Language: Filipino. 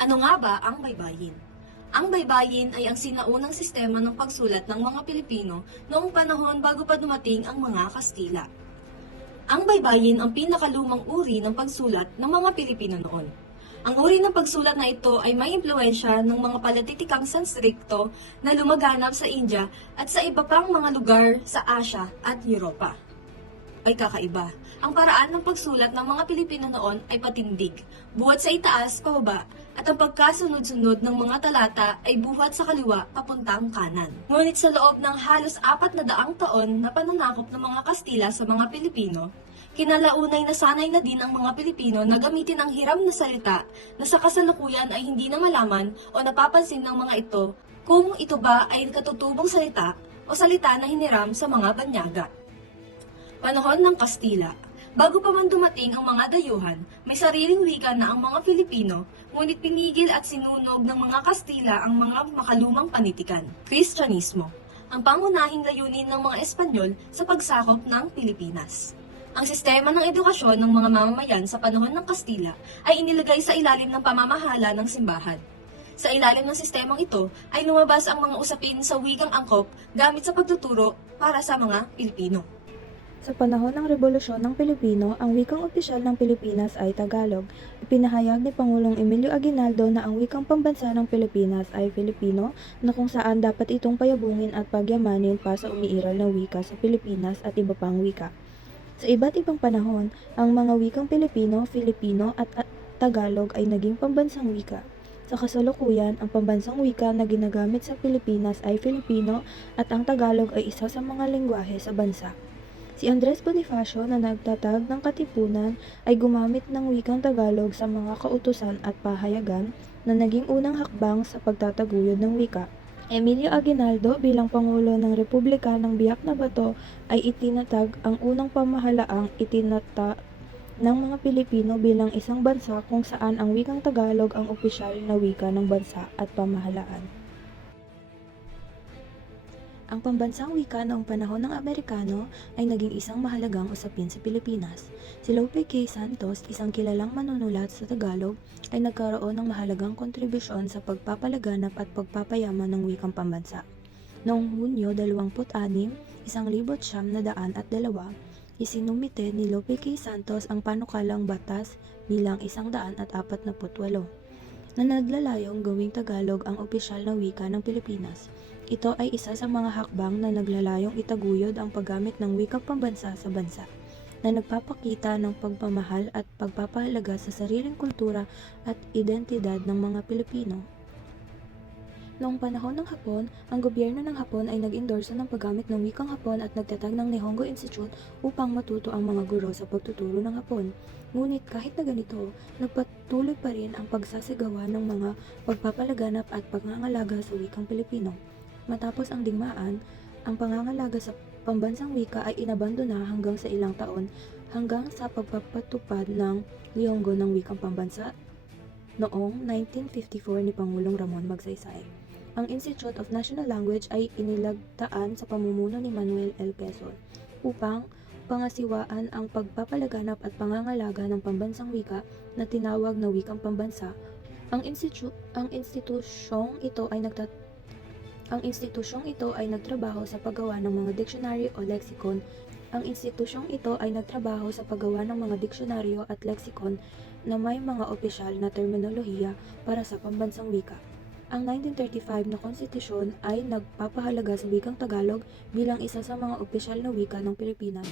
Ano nga ba ang baybayin? Ang baybayin ay ang sinaunang sistema ng pagsulat ng mga Pilipino noong panahon bago pa dumating ang mga Kastila. Ang baybayin ang pinakalumang uri ng pagsulat ng mga Pilipino noon. Ang uri ng pagsulat na ito ay may impluensya ng mga palatitikang Sanskrito na lumaganap sa India at sa iba pang mga lugar sa Asya at Europa. Ay kakaiba. Ang paraan ng pagsulat ng mga Pilipino noon ay patindig, buhat sa itaas, pababa, at ang pagkasunod-sunod ng mga talata ay buhat sa kaliwa papuntang kanan. Ngunit sa loob ng halos 400 taon na pananakop ng mga Kastila sa mga Pilipino, kinalaunay na sanay na din ang mga Pilipino na gamitin ang hiram na salita na sa kasalukuyan ay hindi na malaman o napapansin ng mga ito kung ito ba ay katutubong salita o salita na hiniram sa mga banyaga. Panahon ng Kastila. Bago pa man dumating ang mga dayuhan, may sariling wika na ang mga Pilipino, ngunit pinigil at sinunog ng mga Kastila ang mga makalumang panitikan. Kristyanismo, ang pangunahing layunin ng mga Espanyol sa pagsakop ng Pilipinas. Ang sistema ng edukasyon ng mga mamamayan sa panahon ng Kastila ay inilagay sa ilalim ng pamamahala ng simbahan. Sa ilalim ng sistemang ito ay lumabas ang mga usapin sa wikang angkop gamit sa pagtuturo para sa mga Pilipino. Sa panahon ng Rebolusyon ng Pilipino, ang wikang opisyal ng Pilipinas ay Tagalog. Ipinahayag ni Pangulong Emilio Aguinaldo na ang wikang pambansa ng Pilipinas ay Filipino, na kung saan dapat itong payabungin at pagyamanin pa sa umiiral na wika sa Pilipinas at iba pang wika. Sa iba't ibang panahon, ang mga wikang Pilipino, Filipino at Tagalog ay naging pambansang wika. Sa kasalukuyan, ang pambansang wika na ginagamit sa Pilipinas ay Filipino at ang Tagalog ay isa sa mga lengguwahe sa bansa. Si Andres Bonifacio na nagtatag ng Katipunan ay gumamit ng wikang Tagalog sa mga kautusan at pahayagan na naging unang hakbang sa pagtataguyod ng wika. Emilio Aguinaldo bilang Pangulo ng Republika ng Biak na Bato ay itinatag ang unang pamahalaang itinata ng mga Pilipino bilang isang bansa kung saan ang wikang Tagalog ang opisyal na wika ng bansa at pamahalaan. Ang pambansang wika noong panahon ng Amerikano ay naging isang mahalagang usapin sa Pilipinas. Si Lope K. Santos, isang kilalang manunulat sa Tagalog, ay nagkaroon ng mahalagang kontribusyon sa pagpapalaganap at pagpapayaman ng wikang pambansa. Noong Hunyo 26, 1902, isinumite ni Lope K. Santos ang panukalang batas bilang 148 na naglalayong gawing Tagalog ang opisyal na wika ng Pilipinas. Ito ay isa sa mga hakbang na naglalayong itaguyod ang paggamit ng wikang pambansa sa bansa, na nagpapakita ng pagmamahal at pagpapahalaga sa sariling kultura at identidad ng mga Pilipino. Noong panahon ng Hapon, ang gobyerno ng Hapon ay nag-endorso ng paggamit ng wikang Hapon at nagtatag ng Nihongo Institute upang matuto ang mga guro sa pagtuturo ng Hapon. Ngunit kahit na ganito, nagpatuloy pa rin ang pagsasigawa ng mga pagpapalaganap at pangangalaga sa wikang Pilipino. Matapos ang digmaan, ang pangangalaga sa pambansang wika ay inabandona hanggang sa ilang taon hanggang sa pagpapatupad ng liyonggo ng wikang pambansa noong 1954 ni Pangulong Ramon Magsaysay. Ang Institute of National Language ay inilagtaan sa pamumuno ni Manuel L. Quezon upang pangasiwaan ang pagpapalaganap at pangangalaga ng pambansang wika na tinawag na wikang pambansa. Ang institusyong ito ay nagtrabaho sa paggawa ng mga diksyonaryo o leksikon. Ang institusyong ito ay nagtrabaho sa paggawa ng mga diksyonaryo at leksikon na may mga opisyal na terminolohiya para sa pambansang wika. Ang 1935 na konstitusyon ay nagpapahalaga sa wikang Tagalog bilang isa sa mga opisyal na wika ng Pilipinas.